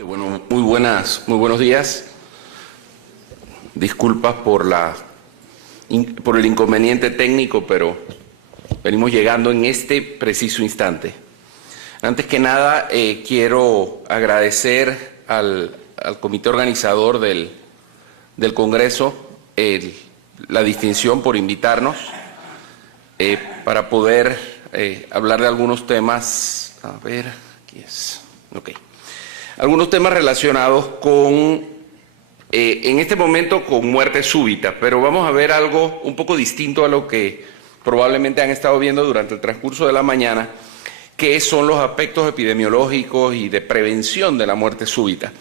Bueno, muy buenos días. Disculpas por el inconveniente técnico, pero venimos llegando en este preciso instante. Antes que nada, quiero agradecer al comité organizador del Congreso la distinción por invitarnos para poder hablar de algunos temas. A ver, aquí es. Ok. Algunos temas relacionados con, en este momento, con muerte súbita, pero vamos a ver algo un poco distinto a lo que probablemente han estado viendo durante el transcurso de la mañana, que son los aspectos epidemiológicos y de prevención de la muerte súbita.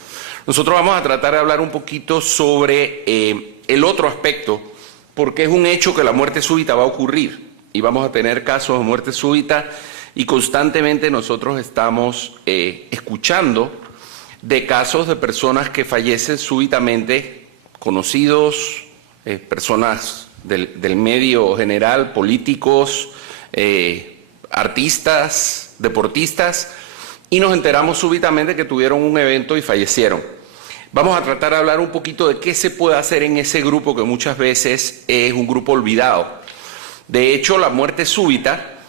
Nosotros vamos a tratar de hablar un poquito sobre el otro aspecto, porque es un hecho que la muerte súbita va a ocurrir y vamos a tener casos de muerte súbita y constantemente nosotros estamos escuchando de casos de personas que fallecen súbitamente, conocidos, personas del medio general, políticos, artistas, deportistas, y nos enteramos súbitamente que tuvieron un evento y fallecieron. Vamos a tratar de hablar un poquito de qué se puede hacer en ese grupo que muchas veces es un grupo olvidado. De hecho, la muerte súbita,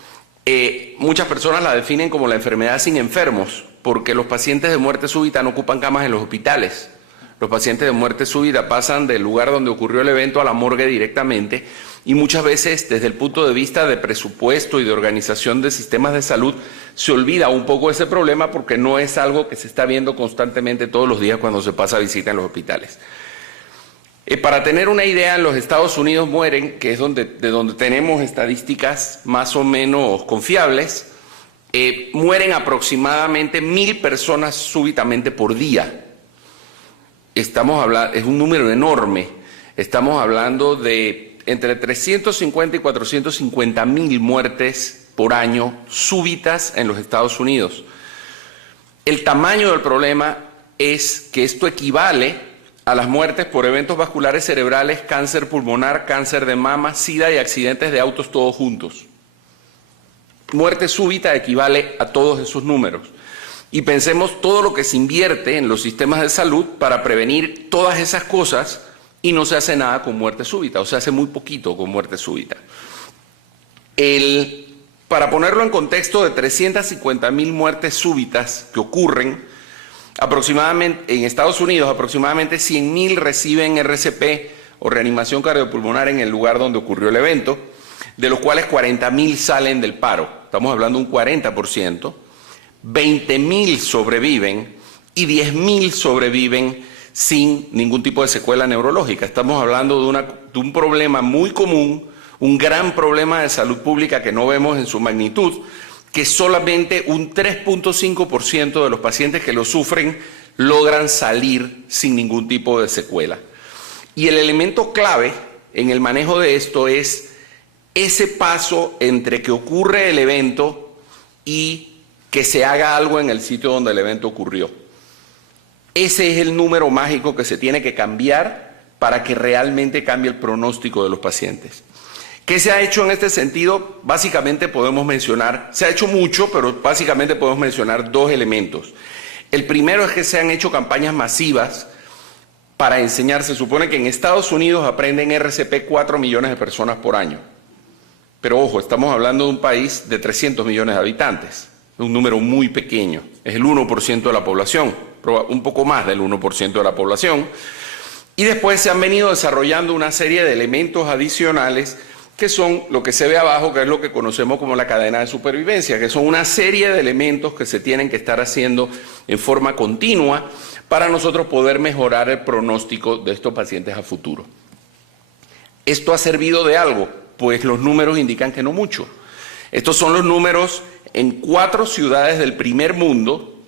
muchas personas la definen como la enfermedad sin enfermos, porque los pacientes de muerte súbita no ocupan camas en los hospitales. Los pacientes de muerte súbita pasan del lugar donde ocurrió el evento a la morgue directamente y muchas veces desde el punto de vista de presupuesto y de organización de sistemas de salud se olvida un poco ese problema porque no es algo que se está viendo constantemente todos los días cuando se pasa visita en los hospitales. Para tener una idea, en los Estados Unidos mueren, que es de donde tenemos estadísticas más o menos confiables, mueren aproximadamente 1,000 personas súbitamente por día. Estamos hablando, es un número enorme. Estamos hablando de entre 350 y 450,000 muertes por año súbitas en los Estados Unidos. El tamaño del problema es que esto equivale a las muertes por eventos vasculares cerebrales, cáncer pulmonar, cáncer de mama, SIDA y accidentes de autos todos juntos. Muerte súbita equivale a todos esos números. Y pensemos todo lo que se invierte en los sistemas de salud para prevenir todas esas cosas y no se hace nada con muerte súbita, o se hace muy poquito con muerte súbita. Para ponerlo en contexto, de 350,000 muertes súbitas que ocurren, aproximadamente en Estados Unidos, aproximadamente 100,000 reciben RCP o reanimación cardiopulmonar en el lugar donde ocurrió el evento, de los cuales 40,000 salen del paro. Estamos hablando de un 40%, 20,000 sobreviven y 10,000 sobreviven sin ningún tipo de secuela neurológica. Estamos hablando de un problema muy común, un gran problema de salud pública que no vemos en su magnitud, que solamente un 3.5% de los pacientes que lo sufren logran salir sin ningún tipo de secuela. Y el elemento clave en el manejo de esto es ese paso entre que ocurre el evento y que se haga algo en el sitio donde el evento ocurrió. Ese es el número mágico que se tiene que cambiar para que realmente cambie el pronóstico de los pacientes. ¿Qué se ha hecho en este sentido? Básicamente podemos mencionar, se ha hecho mucho, pero básicamente podemos mencionar dos elementos. El primero es que se han hecho campañas masivas para enseñar. Se supone que en Estados Unidos aprenden RCP 4 millones de personas por año. Pero ojo, estamos hablando de un país de 300 millones de habitantes, un número muy pequeño, es el 1% de la población, un poco más del 1% de la población. Y después se han venido desarrollando una serie de elementos adicionales que son lo que se ve abajo, que es lo que conocemos como la cadena de supervivencia, que son una serie de elementos que se tienen que estar haciendo en forma continua para nosotros poder mejorar el pronóstico de estos pacientes a futuro. ¿Esto ha servido de algo? Pues los números indican que no mucho. Estos son los números en 4 ciudades del primer mundo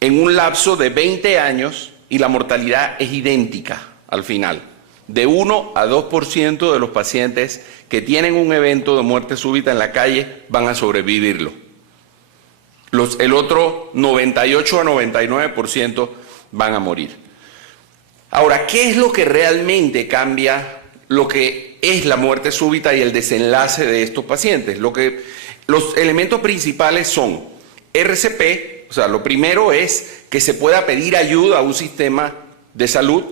en un lapso de 20 años y la mortalidad es idéntica al final. De 1 a 2% de los pacientes que tienen un evento de muerte súbita en la calle van a sobrevivirlo. El otro 98 a 99% van a morir. Ahora, ¿qué es lo que realmente cambia lo que es la muerte súbita y el desenlace de estos pacientes? Los elementos principales son RCP, O sea, lo primero es que se pueda pedir ayuda a un sistema de salud,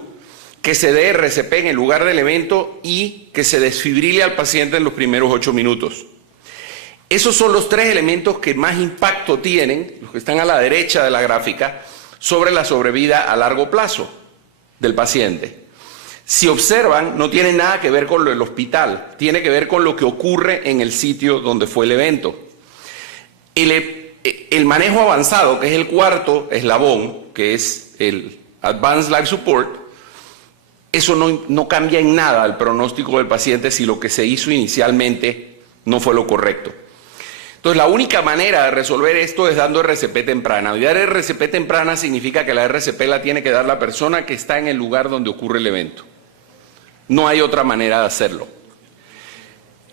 que se dé RCP en el lugar del evento y que se desfibrile al paciente en los primeros 8 minutos. Esos son los 3 elementos que más impacto tienen, los que están a la derecha de la gráfica, sobre la sobrevida a largo plazo del paciente. Si observan, no tiene nada que ver con lo del hospital, tiene que ver con lo que ocurre en el sitio donde fue el evento. El manejo avanzado, que es el cuarto eslabón, que es el Advanced Life Support, eso no cambia en nada el pronóstico del paciente si lo que se hizo inicialmente no fue lo correcto. Entonces, la única manera de resolver esto es dando RCP temprana. Y dar RCP temprana significa que la RCP la tiene que dar la persona que está en el lugar donde ocurre el evento. No hay otra manera de hacerlo.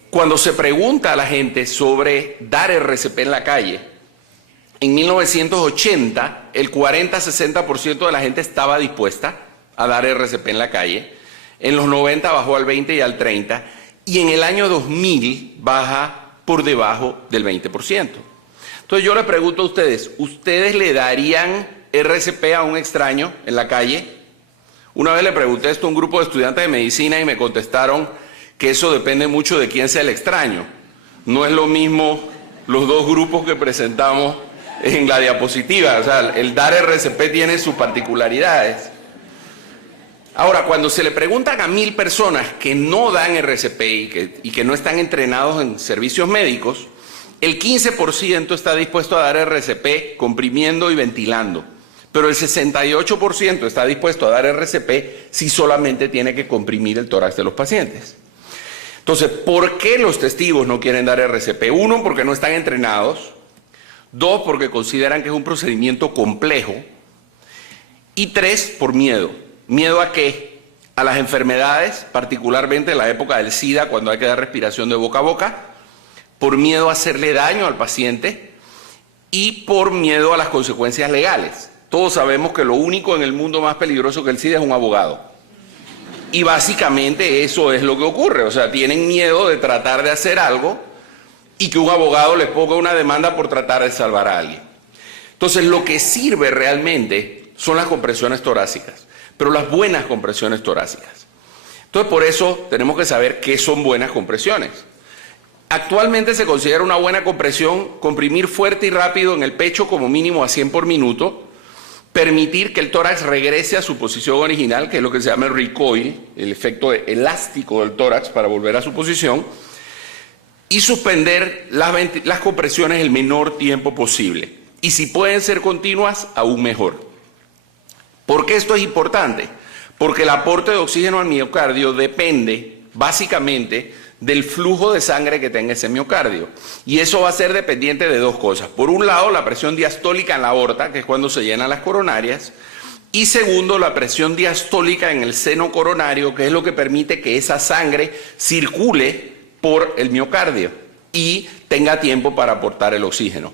Cuando se pregunta a la gente sobre dar RCP en la calle, en 1980 el 40-60% de la gente estaba dispuesta a dar RCP en la calle. En los 90 bajó al 20 y al 30, y en el año 2000 baja por debajo del 20%. Entonces yo les pregunto a ustedes, ¿ustedes le darían RCP a un extraño en la calle? Una vez le pregunté esto a un grupo de estudiantes de medicina y me contestaron que eso depende mucho de quién sea el extraño. No es lo mismo los 2 grupos que presentamos en la diapositiva. O sea, el dar RCP tiene sus particularidades. Ahora, cuando se le preguntan a 1000 personas que no dan RCP y que no están entrenados en servicios médicos, el 15% está dispuesto a dar RCP comprimiendo y ventilando, pero el 68% está dispuesto a dar RCP si solamente tiene que comprimir el tórax de los pacientes. Entonces, ¿por qué los testigos no quieren dar RCP? 1, porque no están entrenados. 2, porque consideran que es un procedimiento complejo. Y 3, por miedo. ¿Miedo a qué? A las enfermedades, particularmente en la época del SIDA, cuando hay que dar respiración de boca a boca, por miedo a hacerle daño al paciente y por miedo a las consecuencias legales. Todos sabemos que lo único en el mundo más peligroso que el SIDA es un abogado. Y básicamente eso es lo que ocurre. O sea, tienen miedo de tratar de hacer algo y que un abogado les ponga una demanda por tratar de salvar a alguien. Entonces, lo que sirve realmente son las compresiones torácicas, pero las buenas compresiones torácicas. Entonces, por eso tenemos que saber qué son buenas compresiones. Actualmente se considera una buena compresión comprimir fuerte y rápido en el pecho como mínimo a 100 por minuto, permitir que el tórax regrese a su posición original, que es lo que se llama el recoil, el efecto elástico del tórax para volver a su posición, y suspender las compresiones el menor tiempo posible. Y si pueden ser continuas, aún mejor. ¿Por qué esto es importante? Porque el aporte de oxígeno al miocardio depende básicamente del flujo de sangre que tenga ese miocardio. Y eso va a ser dependiente de 2 cosas. Por un lado, la presión diastólica en la aorta, que es cuando se llenan las coronarias. Y segundo, la presión diastólica en el seno coronario, que es lo que permite que esa sangre circule por el miocardio y tenga tiempo para aportar el oxígeno.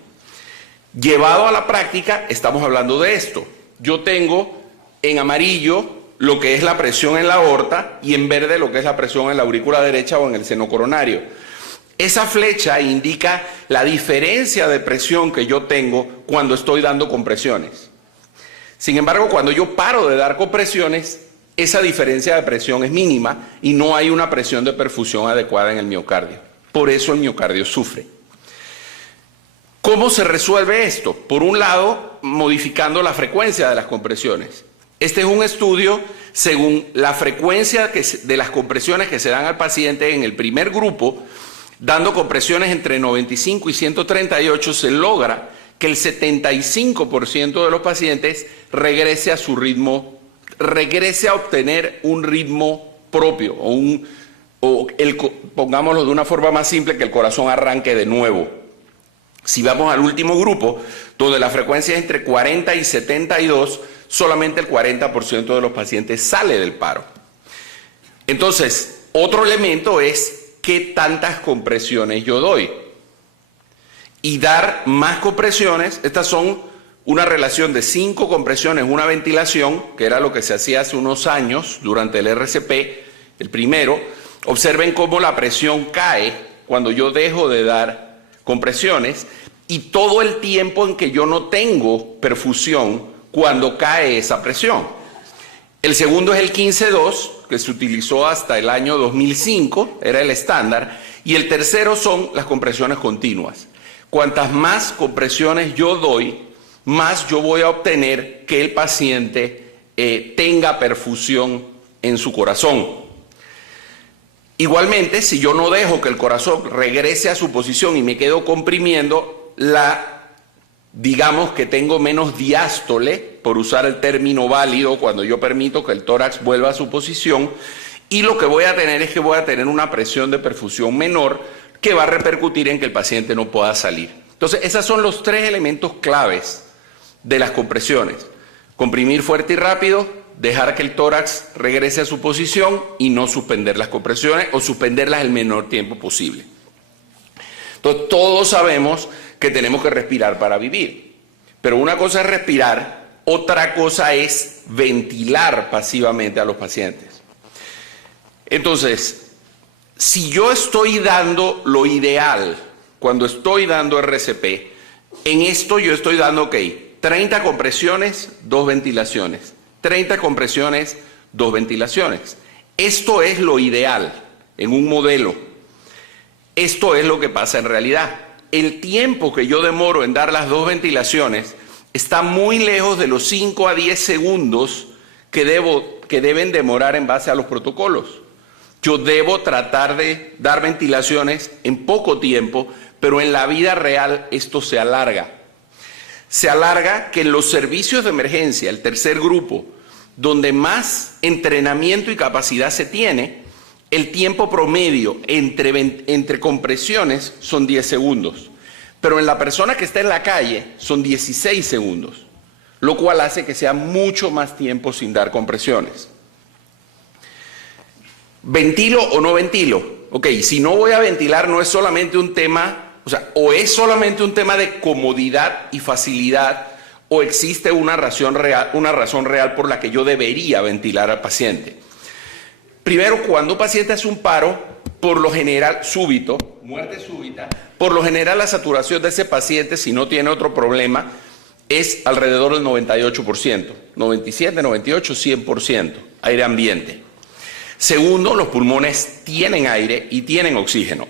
Llevado a la práctica, estamos hablando de esto. Yo tengo en amarillo lo que es la presión en la aorta y en verde lo que es la presión en la aurícula derecha o en el seno coronario. Esa flecha indica la diferencia de presión que yo tengo cuando estoy dando compresiones. Sin embargo, cuando yo paro de dar compresiones, esa diferencia de presión es mínima y no hay una presión de perfusión adecuada en el miocardio. Por eso el miocardio sufre. ¿Cómo se resuelve esto? Por un lado, modificando la frecuencia de las compresiones. Este es un estudio según la frecuencia de las compresiones que se dan al paciente en el primer grupo, dando compresiones entre 95 y 138, se logra que el 75% de los pacientes regrese a su ritmo, regrese a obtener un ritmo propio, pongámoslo de una forma más simple, que el corazón arranque de nuevo. Si vamos al último grupo, donde la frecuencia es entre 40 y 72, solamente el 40% de los pacientes sale del paro. Entonces, otro elemento es qué tantas compresiones yo doy. Y dar más compresiones, estas son una relación de 5 compresiones, una ventilación, que era lo que se hacía hace unos años durante el RCP, el primero. Observen cómo la presión cae cuando yo dejo de dar compresiones y todo el tiempo en que yo no tengo perfusión cuando cae esa presión. El segundo es el 15-2, que se utilizó hasta el año 2005, era el estándar, y el tercero son las compresiones continuas. Cuantas más compresiones yo doy, más yo voy a obtener que el paciente tenga perfusión en su corazón. Igualmente, si yo no dejo que el corazón regrese a su posición y me quedo comprimiendo, digamos que tengo menos diástole, por usar el término válido, cuando yo permito que el tórax vuelva a su posición, y lo que voy a tener es que voy a tener una presión de perfusión menor que va a repercutir en que el paciente no pueda salir. Entonces, esos son los tres elementos claves de las compresiones: comprimir fuerte y rápido, dejar que el tórax regrese a su posición y no suspender las compresiones o suspenderlas el menor tiempo posible. Entonces, todos sabemos que tenemos que respirar para vivir, pero una cosa es respirar, otra cosa es ventilar pasivamente a los pacientes. Entonces, si yo estoy dando lo ideal, cuando estoy dando RCP, en esto yo estoy dando, 30 compresiones, 2 ventilaciones, 30 compresiones, 2 ventilaciones. Esto es lo ideal en un modelo. Esto es lo que pasa en realidad. El tiempo que yo demoro en dar las 2 ventilaciones está muy lejos de los 5 a 10 segundos que deben demorar en base a los protocolos. Yo debo tratar de dar ventilaciones en poco tiempo, pero en la vida real esto se alarga. Se alarga que en los servicios de emergencia, el tercer grupo, donde más entrenamiento y capacidad se tiene, el tiempo promedio entre compresiones son 10 segundos. Pero en la persona que está en la calle son 16 segundos, lo cual hace que sea mucho más tiempo sin dar compresiones. ¿Ventilo o no ventilo? Ok, si no voy a ventilar no es solamente un tema, o es solamente un tema de comodidad y facilidad, o existe una razón real por la que yo debería ventilar al paciente. Primero, cuando un paciente hace un paro, por lo general súbito, muerte súbita, por lo general la saturación de ese paciente, si no tiene otro problema, es alrededor del 98%, 97, 98, 100%, aire ambiente. Segundo, los pulmones tienen aire y tienen oxígeno.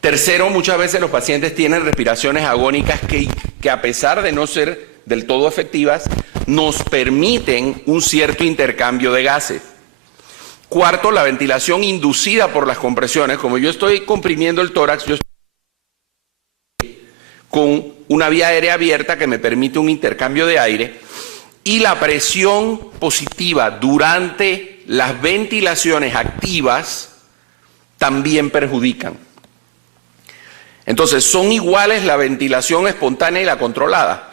Tercero, muchas veces los pacientes tienen respiraciones agónicas que a pesar de no ser del todo efectivas, nos permiten un cierto intercambio de gases. Cuarto, la ventilación inducida por las compresiones. Como yo estoy comprimiendo el tórax, yo estoy con una vía aérea abierta que me permite un intercambio de aire, y la presión positiva durante las ventilaciones activas también perjudican. Entonces, son iguales la ventilación espontánea y la controlada.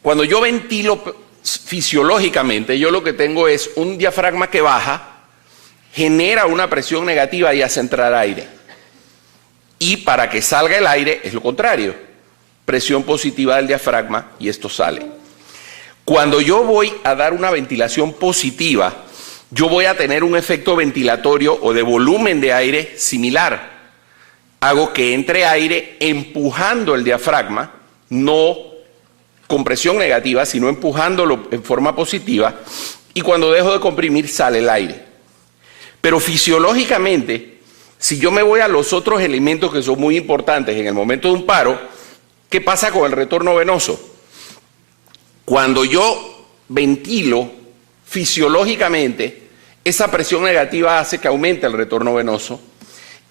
Cuando yo ventilo fisiológicamente, yo lo que tengo es un diafragma que baja, genera una presión negativa y hace entrar aire. Y para que salga el aire es lo contrario, presión positiva del diafragma y esto sale. Cuando yo voy a dar una ventilación positiva, yo voy a tener un efecto ventilatorio o de volumen de aire similar. Hago que entre aire empujando el diafragma, no con presión negativa, sino empujándolo en forma positiva, y cuando dejo de comprimir sale el aire. Pero fisiológicamente, si yo me voy a los otros elementos que son muy importantes en el momento de un paro, ¿qué pasa con el retorno venoso? Cuando yo ventilo fisiológicamente, esa presión negativa hace que aumente el retorno venoso,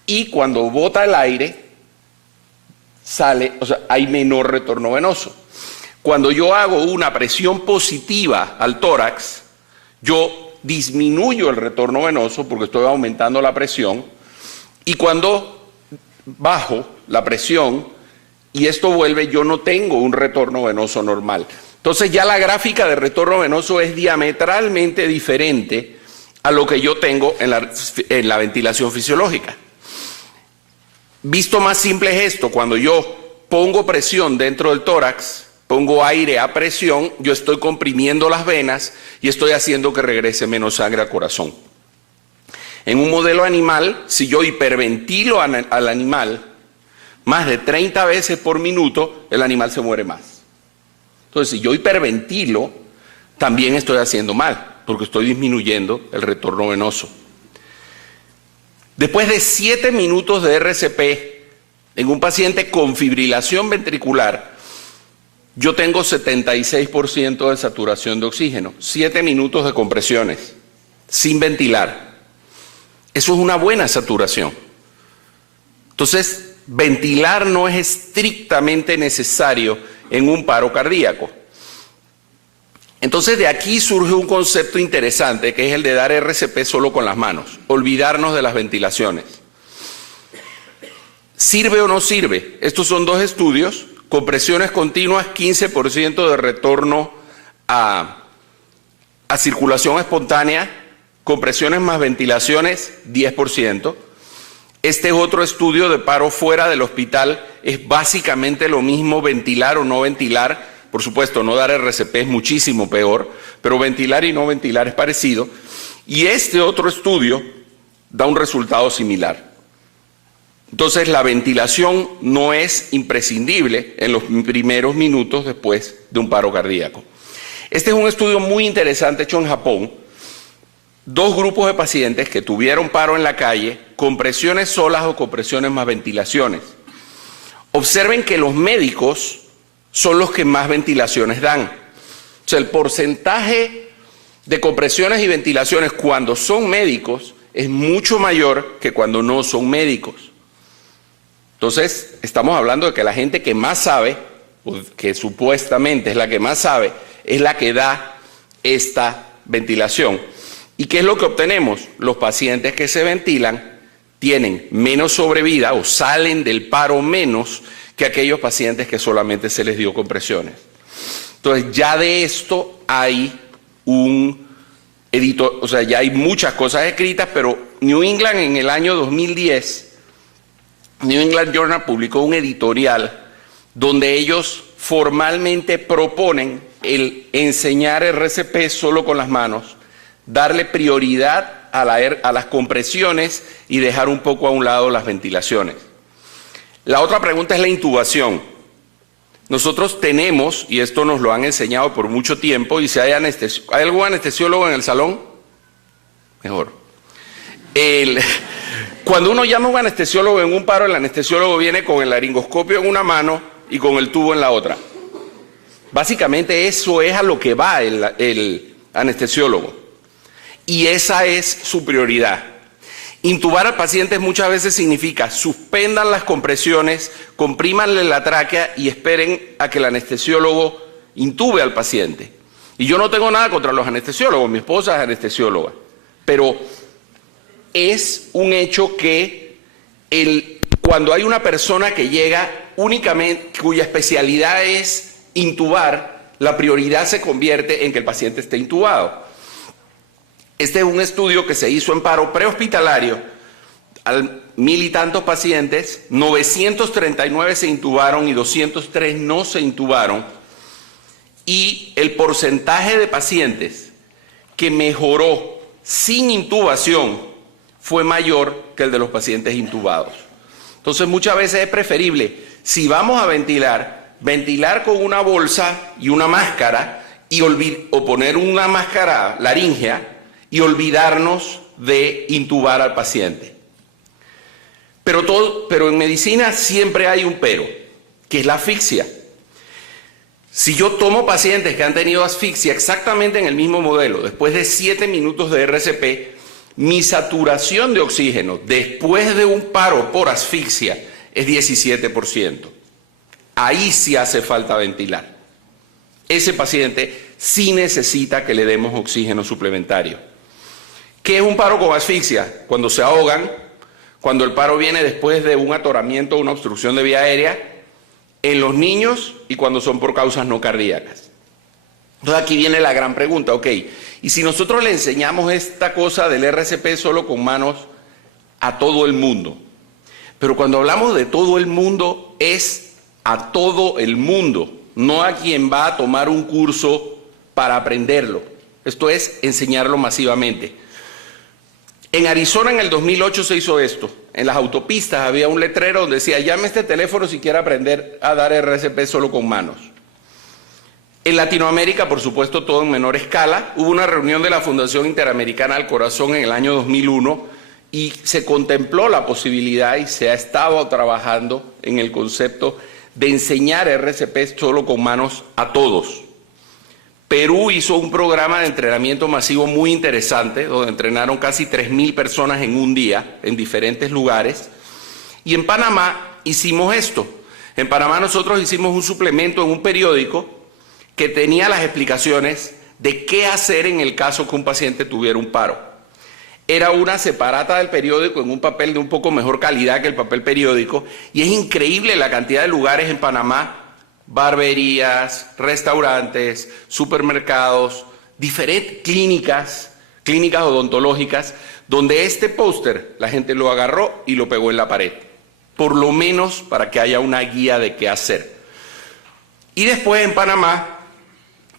y cuando bota el aire, hay menor retorno venoso. Cuando yo hago una presión positiva al tórax, yo disminuyo el retorno venoso porque estoy aumentando la presión, y cuando bajo la presión y esto vuelve, yo no tengo un retorno venoso normal. Entonces ya la gráfica de retorno venoso es diametralmente diferente a lo que yo tengo en la ventilación fisiológica. Visto más simple es esto: cuando yo pongo presión dentro del tórax, pongo aire a presión, yo estoy comprimiendo las venas y estoy haciendo que regrese menos sangre al corazón. En un modelo animal, si yo hiperventilo al animal, más de 30 veces por minuto, el animal se muere más. Entonces, si yo hiperventilo, también estoy haciendo mal, porque estoy disminuyendo el retorno venoso. Después de 7 minutos de RCP en un paciente con fibrilación ventricular, yo tengo 76% de saturación de oxígeno, 7 minutos de compresiones, sin ventilar. Eso es una buena saturación. Entonces, ventilar no es estrictamente necesario en un paro cardíaco. Entonces, de aquí surge un concepto interesante, que es el de dar RCP solo con las manos, olvidarnos de las ventilaciones. ¿Sirve o no sirve? Estos son 2 estudios, compresiones continuas, 15% de retorno a circulación espontánea, compresiones más ventilaciones, 10%. Este es otro estudio de paro fuera del hospital, es básicamente lo mismo, ventilar o no ventilar. Por supuesto, no dar RCP es muchísimo peor, pero ventilar y no ventilar es parecido. Y este otro estudio da un resultado similar. Entonces, la ventilación no es imprescindible en los primeros minutos después de un paro cardíaco. Este es un estudio muy interesante hecho en Japón. 2 grupos de pacientes que tuvieron paro en la calle, compresiones solas o compresiones más ventilaciones. Observen que los médicos son los que más ventilaciones dan. O sea, el porcentaje de compresiones y ventilaciones cuando son médicos es mucho mayor que cuando no son médicos. Entonces, estamos hablando de que la gente que más sabe, que supuestamente es la que más sabe, es la que da esta ventilación. ¿Y qué es lo que obtenemos? Los pacientes que se ventilan tienen menos sobrevida o salen del paro menos que aquellos pacientes que solamente se les dio compresiones. Entonces, ya de esto hay ya hay muchas cosas escritas, pero New England en el año 2010, New England Journal publicó un editorial donde ellos formalmente proponen el enseñar RCP solo con las manos, darle prioridad a las compresiones y dejar un poco a un lado las ventilaciones. La otra pregunta es la intubación. Nosotros tenemos, y esto nos lo han enseñado por mucho tiempo, y si hay algún anestesiólogo en el salón, mejor. Cuando uno llama a un anestesiólogo en un paro, el anestesiólogo viene con el laringoscopio en una mano y con el tubo en la otra. Básicamente eso es a lo que va el anestesiólogo. Y esa es su prioridad. Intubar al paciente muchas veces significa suspendan las compresiones, comprímanle la tráquea y esperen a que el anestesiólogo intube al paciente. Y yo no tengo nada contra los anestesiólogos, mi esposa es anestesióloga, pero es un hecho que cuando hay una persona que llega únicamente, cuya especialidad es intubar, la prioridad se convierte en que el paciente esté intubado. Este es un estudio que se hizo en paro prehospitalario, al 1000 y tantos pacientes, 939 se intubaron y 203 no se intubaron, y el porcentaje de pacientes que mejoró sin intubación fue mayor que el de los pacientes intubados. Entonces muchas veces es preferible, si vamos a ventilar con una bolsa y una máscara o poner una máscara laríngea y olvidarnos de intubar al paciente. Pero en medicina siempre hay un pero, que es la asfixia. Si yo tomo pacientes que han tenido asfixia exactamente en el mismo modelo, después de 7 minutos de RCP, mi saturación de oxígeno después de un paro por asfixia es 17%. Ahí sí hace falta ventilar. Ese paciente sí necesita que le demos oxígeno suplementario. ¿Qué es un paro con asfixia? Cuando se ahogan, cuando el paro viene después de un atoramiento o una obstrucción de vía aérea, en los niños y cuando son por causas no cardíacas. Entonces aquí viene la gran pregunta, ok, y si nosotros le enseñamos esta cosa del RCP solo con manos a todo el mundo, pero cuando hablamos de todo el mundo es a todo el mundo, no a quien va a tomar un curso para aprenderlo, esto es enseñarlo masivamente. En Arizona en el 2008 se hizo esto, en las autopistas había un letrero donde decía, llame a este teléfono si quiere aprender a dar RCP solo con manos. En Latinoamérica, por supuesto, todo en menor escala. Hubo una reunión de la Fundación Interamericana del Corazón en el año 2001 y se contempló la posibilidad y se ha estado trabajando en el concepto de enseñar RCP solo con manos a todos. Perú hizo un programa de entrenamiento masivo muy interesante, donde entrenaron casi 3.000 personas en un día, en diferentes lugares. Y en Panamá hicimos esto. En Panamá nosotros hicimos un suplemento en un periódico que tenía las explicaciones de qué hacer en el caso que un paciente tuviera un paro. Era una separata del periódico en un papel de un poco mejor calidad que el papel periódico, y es increíble la cantidad de lugares en Panamá, barberías, restaurantes, supermercados, diferentes clínicas odontológicas, donde este póster la gente lo agarró y lo pegó en la pared, por lo menos para que haya una guía de qué hacer. Y después en Panamá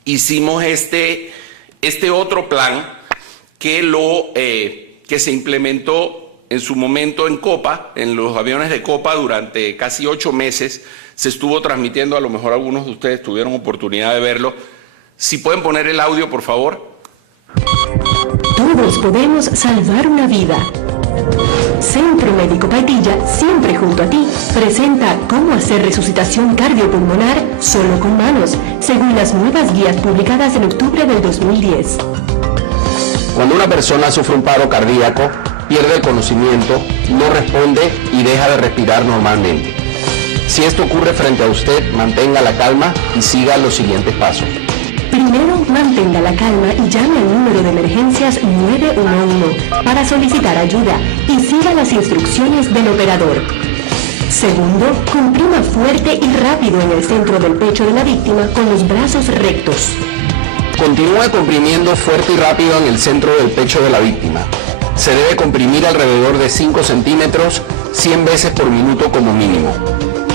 hicimos este otro plan que se implementó en su momento en Copa, en los aviones de Copa durante casi 8 meses. Se estuvo transmitiendo, a lo mejor algunos de ustedes tuvieron oportunidad de verlo. Si pueden poner el audio, por favor. Todos podemos salvar una vida. Centro Médico Paitilla, siempre junto a ti, presenta cómo hacer resucitación cardiopulmonar solo con manos, según las nuevas guías publicadas en octubre del 2010. Cuando una persona sufre un paro cardíaco, pierde el conocimiento, no responde y deja de respirar normalmente. Si esto ocurre frente a usted, mantenga la calma y siga los siguientes pasos. Primero, mantenga la calma y llame al número de emergencias 911 para solicitar ayuda y siga las instrucciones del operador. Segundo, comprima fuerte y rápido en el centro del pecho de la víctima con los brazos rectos. Continúe comprimiendo fuerte y rápido en el centro del pecho de la víctima. Se debe comprimir alrededor de 5 centímetros 100 veces por minuto como mínimo.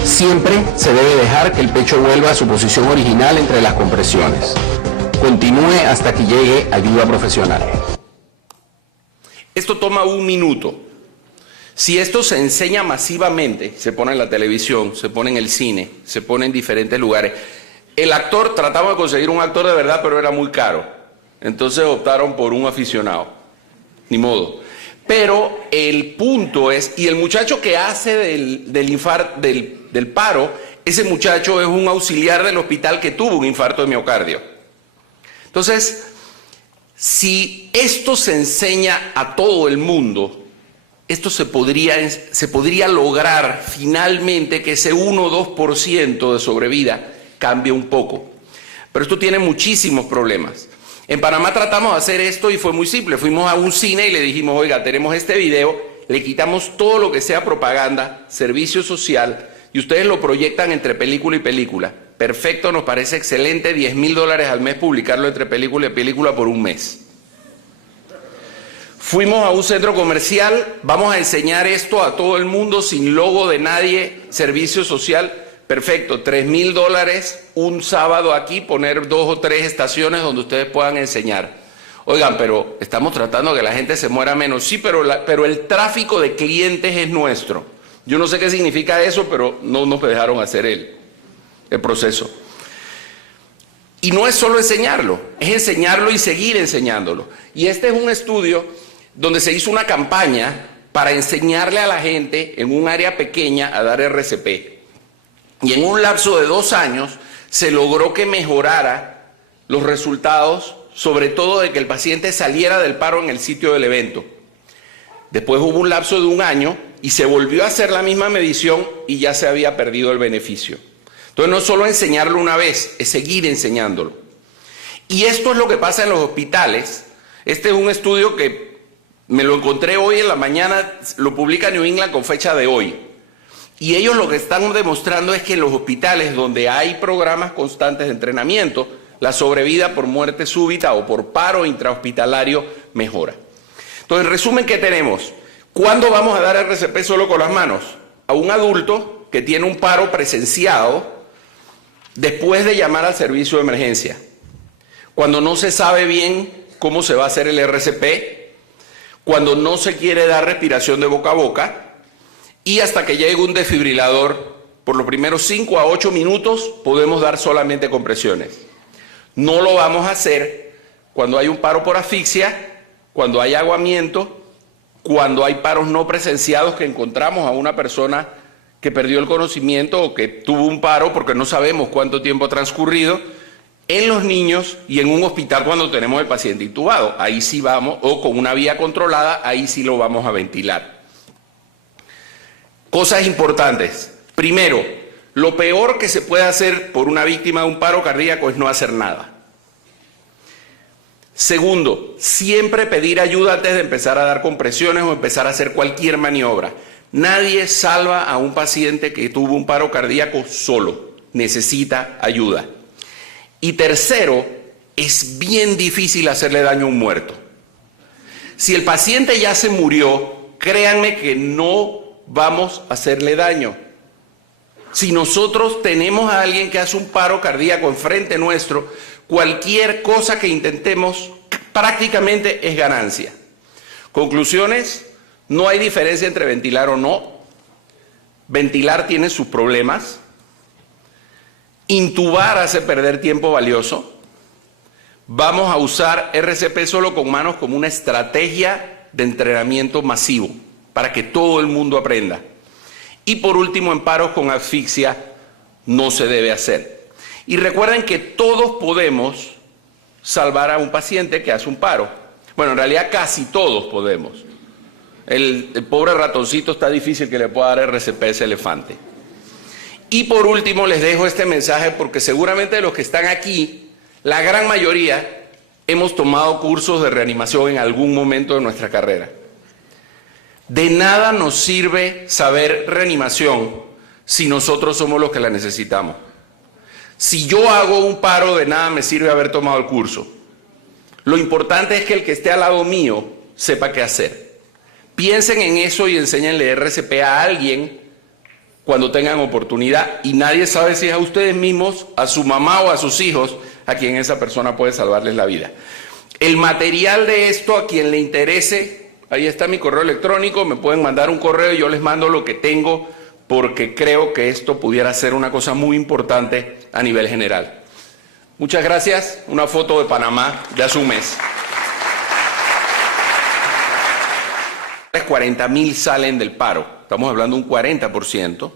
Siempre se debe dejar que el pecho vuelva a su posición original entre las compresiones. Continúe hasta que llegue ayuda profesional. Esto toma 1 minuto. Si esto se enseña masivamente, se pone en la televisión, se pone en el cine, se pone en diferentes lugares. El actor, tratamos de conseguir un actor de verdad, pero era muy caro. Entonces optaron por un aficionado. Ni modo. Pero el punto es, y el muchacho que hace del paro, ese muchacho es un auxiliar del hospital que tuvo un infarto de miocardio. Entonces, si esto se enseña a todo el mundo, esto se podría lograr finalmente que ese 1 o 2% de sobrevida cambie un poco. Pero esto tiene muchísimos problemas. En Panamá tratamos de hacer esto y fue muy simple. Fuimos a un cine y le dijimos, oiga, tenemos este video, le quitamos todo lo que sea propaganda, servicio social, y ustedes lo proyectan entre película y película. Perfecto, nos parece excelente, $10,000 al mes publicarlo entre película y película por un mes. Fuimos a un centro comercial, vamos a enseñar esto a todo el mundo sin logo de nadie, servicio social. Perfecto, $3,000 un sábado aquí, poner 2 o 3 estaciones donde ustedes puedan enseñar. Oigan, pero estamos tratando de que la gente se muera menos. Sí, pero el tráfico de clientes es nuestro. Yo no sé qué significa eso, pero no nos dejaron hacer el proceso. Y no es solo enseñarlo, es enseñarlo y seguir enseñándolo. Y este es un estudio donde se hizo una campaña para enseñarle a la gente en un área pequeña a dar RCP. Y en un lapso de 2 años se logró que mejorara los resultados, sobre todo de que el paciente saliera del paro en el sitio del evento. Después hubo un lapso de 1 año y se volvió a hacer la misma medición y ya se había perdido el beneficio. Entonces no es solo enseñarlo una vez, es seguir enseñándolo. Y esto es lo que pasa en los hospitales. Este es un estudio que me lo encontré hoy en la mañana, lo publica New England con fecha de hoy. Y ellos lo que están demostrando es que en los hospitales donde hay programas constantes de entrenamiento, la sobrevida por muerte súbita o por paro intrahospitalario mejora. Entonces, en resumen, ¿qué tenemos? ¿Cuándo vamos a dar RCP solo con las manos? A un adulto que tiene un paro presenciado después de llamar al servicio de emergencia. Cuando no se sabe bien cómo se va a hacer el RCP, cuando no se quiere dar respiración de boca a boca, y hasta que llegue un desfibrilador, por los primeros 5 a 8 minutos podemos dar solamente compresiones. No lo vamos a hacer cuando hay un paro por asfixia, cuando hay aguamiento, cuando hay paros no presenciados que encontramos a una persona que perdió el conocimiento o que tuvo un paro porque no sabemos cuánto tiempo ha transcurrido, en los niños y en un hospital cuando tenemos el paciente intubado. Ahí sí vamos, o con una vía controlada, ahí sí lo vamos a ventilar. Cosas importantes. Primero, lo peor que se puede hacer por una víctima de un paro cardíaco es no hacer nada. Segundo, siempre pedir ayuda antes de empezar a dar compresiones o empezar a hacer cualquier maniobra. Nadie salva a un paciente que tuvo un paro cardíaco solo. Necesita ayuda. Y tercero, es bien difícil hacerle daño a un muerto. Si el paciente ya se murió, créanme que no vamos a hacerle daño. Si nosotros tenemos a alguien que hace un paro cardíaco enfrente nuestro, cualquier cosa que intentemos prácticamente es ganancia. Conclusiones, no hay diferencia entre ventilar o no. Ventilar tiene sus problemas. Intubar hace perder tiempo valioso. Vamos a usar RCP solo con manos como una estrategia de entrenamiento masivo para que todo el mundo aprenda. Y por último, en paros con asfixia no se debe hacer. Y recuerden que todos podemos salvar a un paciente que hace un paro. Bueno, en realidad casi todos podemos. El pobre ratoncito está difícil que le pueda dar RCP a ese elefante. Y por último les dejo este mensaje porque seguramente de los que están aquí, la gran mayoría hemos tomado cursos de reanimación en algún momento de nuestra carrera. De nada nos sirve saber reanimación si nosotros somos los que la necesitamos. Si yo hago un paro, de nada me sirve haber tomado el curso. Lo importante es que el que esté al lado mío sepa qué hacer. Piensen en eso y enséñenle RCP a alguien cuando tengan oportunidad, y nadie sabe si es a ustedes mismos, a su mamá o a sus hijos, a quien esa persona puede salvarles la vida. El material de esto, a quien le interese, ahí está mi correo electrónico, me pueden mandar un correo y yo les mando lo que tengo, porque creo que esto pudiera ser una cosa muy importante a nivel general. Muchas gracias. Una foto de Panamá de hace un mes. 40.000 salen del paro, estamos hablando de un 40%,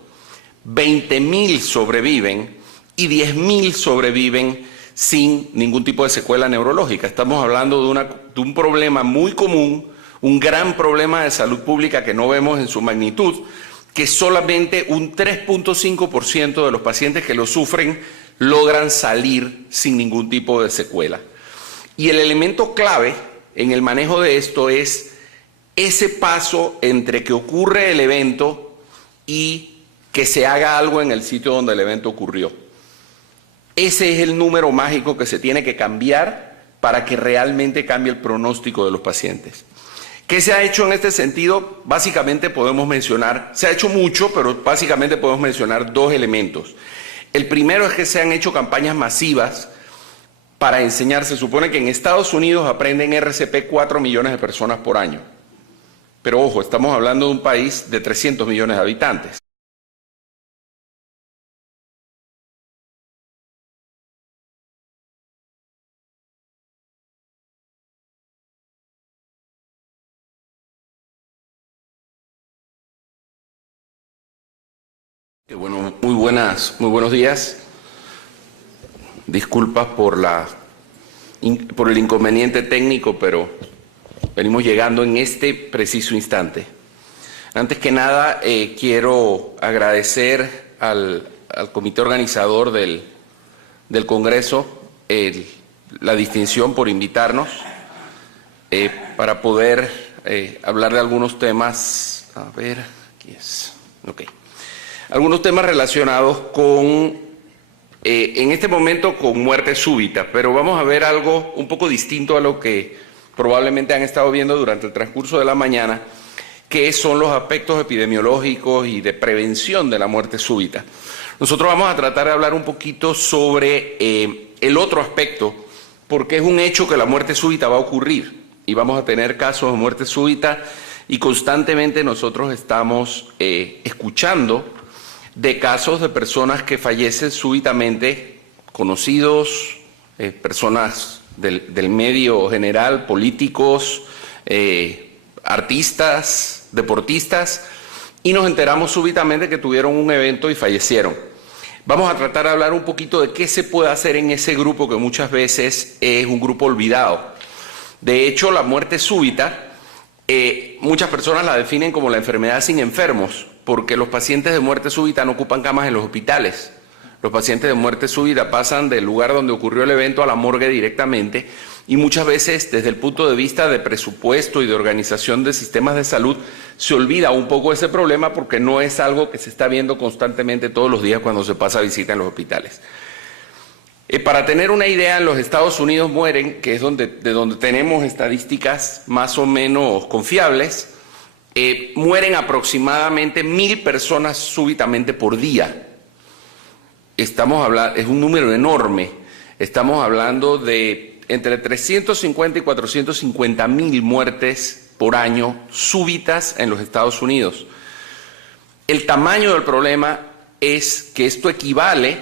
20.000 sobreviven y 10.000 sobreviven sin ningún tipo de secuela neurológica. Estamos hablando de un problema muy común, un gran problema de salud pública que no vemos en su magnitud, que solamente un 3.5% de los pacientes que lo sufren logran salir sin ningún tipo de secuela. Y el elemento clave en el manejo de esto es ese paso entre que ocurre el evento y que se haga algo en el sitio donde el evento ocurrió. Ese es el número mágico que se tiene que cambiar para que realmente cambie el pronóstico de los pacientes. ¿Qué se ha hecho en este sentido? Básicamente podemos mencionar, se ha hecho mucho, pero básicamente podemos mencionar dos elementos. El primero es que se han hecho campañas masivas para enseñar. Se supone que en Estados Unidos aprenden RCP 4 millones de personas por año. Pero ojo, estamos hablando de un país de 300 millones de habitantes. Bueno, muy buenos días. Disculpas por el inconveniente técnico, pero venimos llegando en este preciso instante. Antes que nada, quiero agradecer al comité organizador del Congreso la distinción por invitarnos para poder hablar de algunos temas. A ver, aquí es. Ok. Algunos temas relacionados con, en este momento, con muerte súbita, pero vamos a ver algo un poco distinto a lo que probablemente han estado viendo durante el transcurso de la mañana, que son los aspectos epidemiológicos y de prevención de la muerte súbita. Nosotros vamos a tratar de hablar un poquito sobre el otro aspecto, porque es un hecho que la muerte súbita va a ocurrir y vamos a tener casos de muerte súbita y constantemente nosotros estamos escuchando de casos de personas que fallecen súbitamente, conocidos, personas del medio general, políticos, artistas, deportistas, y nos enteramos súbitamente que tuvieron un evento y fallecieron. Vamos a tratar de hablar un poquito de qué se puede hacer en ese grupo que muchas veces es un grupo olvidado. De hecho, la muerte súbita, muchas personas la definen como la enfermedad sin enfermos, porque los pacientes de muerte súbita no ocupan camas en los hospitales. Los pacientes de muerte súbita pasan del lugar donde ocurrió el evento a la morgue directamente, y muchas veces desde el punto de vista de presupuesto y de organización de sistemas de salud se olvida un poco ese problema porque no es algo que se está viendo constantemente todos los días cuando se pasa visita en los hospitales. Para tener una idea, en los Estados Unidos mueren, que es de donde tenemos estadísticas más o menos confiables, mueren aproximadamente 1.000 personas súbitamente por día. Estamos hablando, es un número enorme, estamos hablando de entre 350 y 450.000 muertes por año súbitas en los Estados Unidos. El tamaño del problema es que esto equivale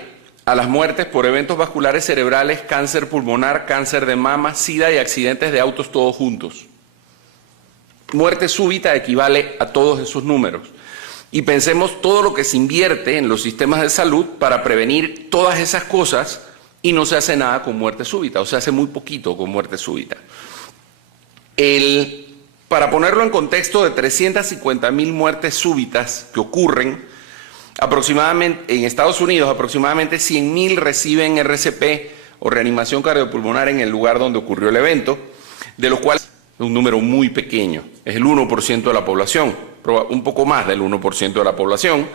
a las muertes por eventos vasculares cerebrales, cáncer pulmonar, cáncer de mama, SIDA y accidentes de autos todos juntos. Muerte súbita equivale a todos esos números. Y pensemos todo lo que se invierte en los sistemas de salud para prevenir todas esas cosas y no se hace nada con muerte súbita, o se hace muy poquito con muerte súbita. Para ponerlo en contexto, de 350.000 muertes súbitas que ocurren, aproximadamente en Estados Unidos, aproximadamente 100.000 reciben RCP o reanimación cardiopulmonar en el lugar donde ocurrió el evento, de los cuales es un número muy pequeño, es el 1% de la población, un poco más del 1% de la población,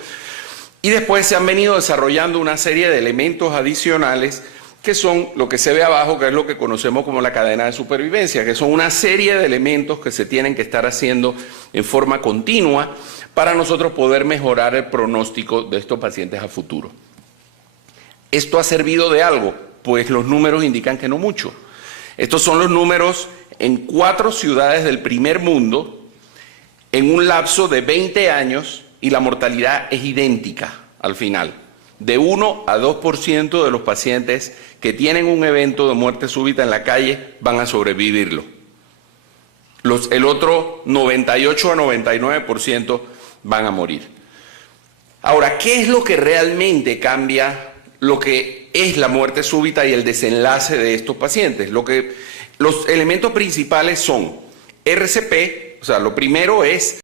y después se han venido desarrollando una serie de elementos adicionales que son lo que se ve abajo, que es lo que conocemos como la cadena de supervivencia, que son una serie de elementos que se tienen que estar haciendo en forma continua para nosotros poder mejorar el pronóstico de estos pacientes a futuro. ¿Esto ha servido de algo? Pues los números indican que no mucho. Estos son los números en 4 ciudades del primer mundo en un lapso de 20 años y la mortalidad es idéntica al final. De 1 a 2% de los pacientes que tienen un evento de muerte súbita en la calle van a sobrevivirlo. El otro 98 a 99% van a morir. Ahora, ¿qué es lo que realmente cambia lo que es la muerte súbita y el desenlace de estos pacientes? Los elementos principales son RCP, o sea, lo primero es